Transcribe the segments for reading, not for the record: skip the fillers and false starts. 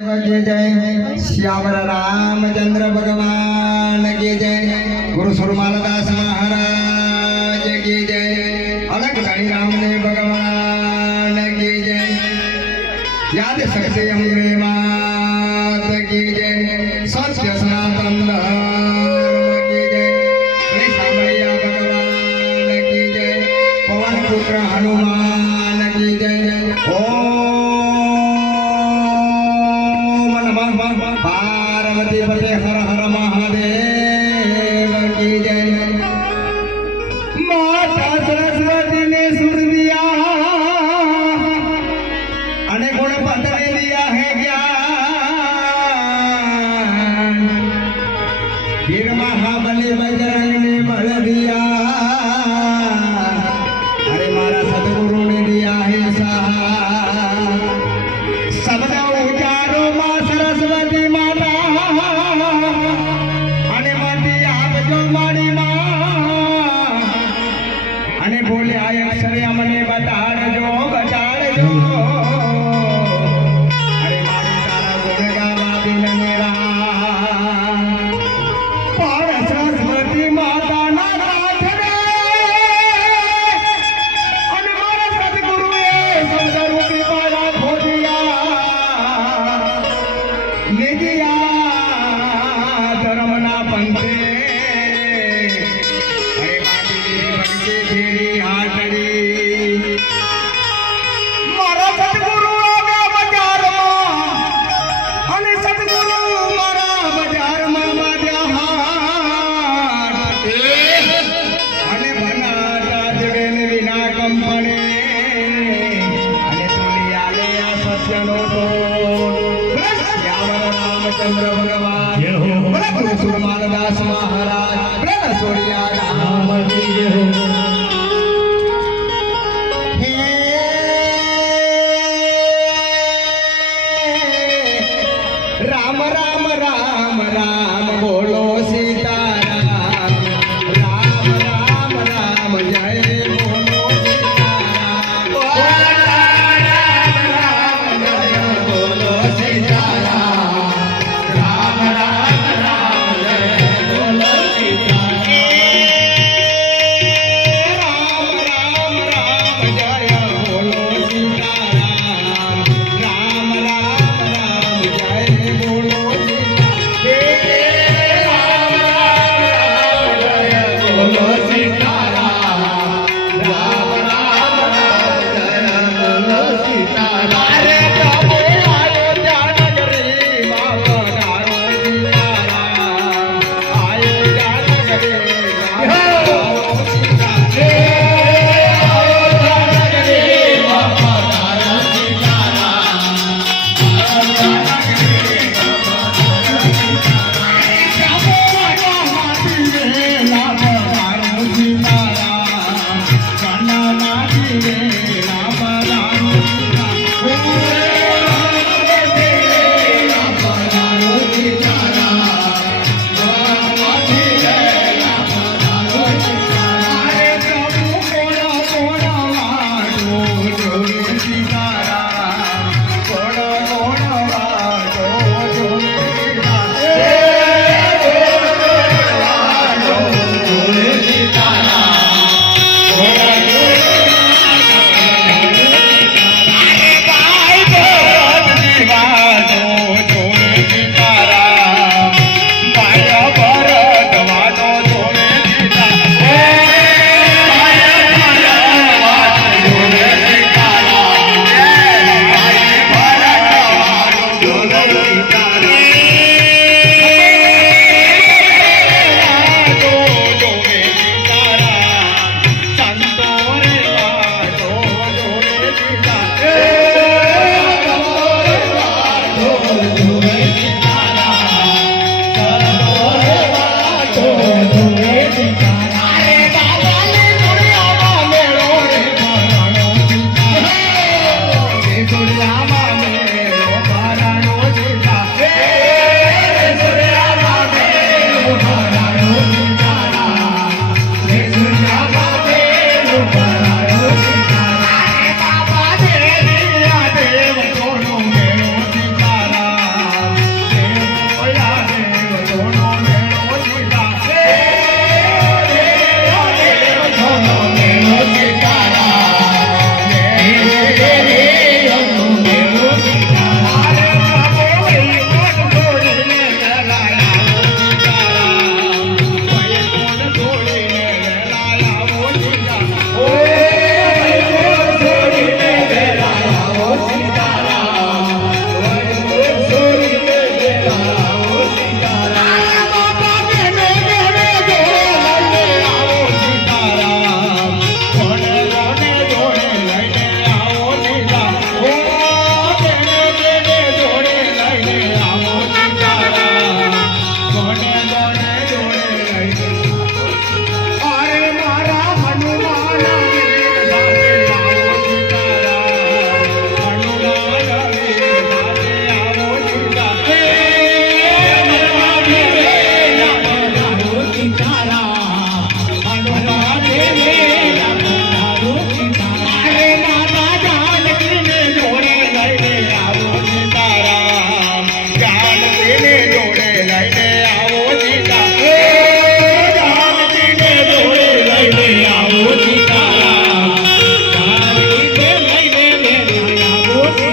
की जय श्याम रामचंद्र भगवान की जय गुरु सुरमालदास महाराज की जय अलग धनी रामदेव भगवान की जय याद शक्ति अम्बे मात की जय सत्य सनातन धर्म की जय श्री सामैया भगवान की जय पवन पुत्र हनुमान की जय पार्वती पते हर हर महादेव की जय माता सरस्वती ने सुर दिया अनेक गुण पत्र दिया है ज्ञान फिर महाबली बजरंग ने बल दिया अरे मारा सदगुरु ने दिया है सहारा सबने उचारो मां सरस्वती माता અને માતી આપજો મારી માં અને બોલે આ અક્ષરે અમને બતાડજો બતાડજો અરે મારી તારા ગુણ ગાવા બિન મેરા પર સરસ્વતી માતાના કાંઠે અને મારા સદગુરુએ શબ્દ રૂપી મારા ખોડિયા નિધિયા ધર્મના પંથે અરે માટી બનકે ફેરી હાટડી મારા સદગુરુ આવ્યા બજારમાં અને સદગુરુ મારા બજારમાં માધ્યા હાટ અને બનાતા જગન વિના કંપણે અને તુલી આલે આ સત્યનો તો रामचंद्र भगवान गुरु सुरमालदास महाराज प्रण सोड़िया राम की जय राम राम राम राम बोलो सीताराम राम राम राम जय बोलो सीताराम राम राम जय बोलो सीताराम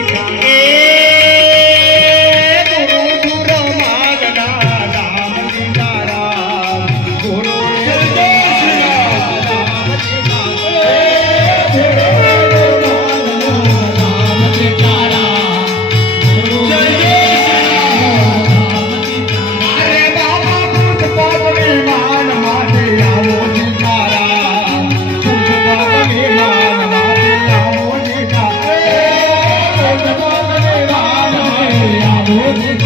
એ ગુરુ ગુરુ માગના રામ સીતારામ ગુરુ અરે બાબા ભૂત પાપની માન માટે આવો સીતારામ ભૂત પાપની માન માટે આવો સીતારામ ભૂત પાપની માન માટે આવો સીતારામ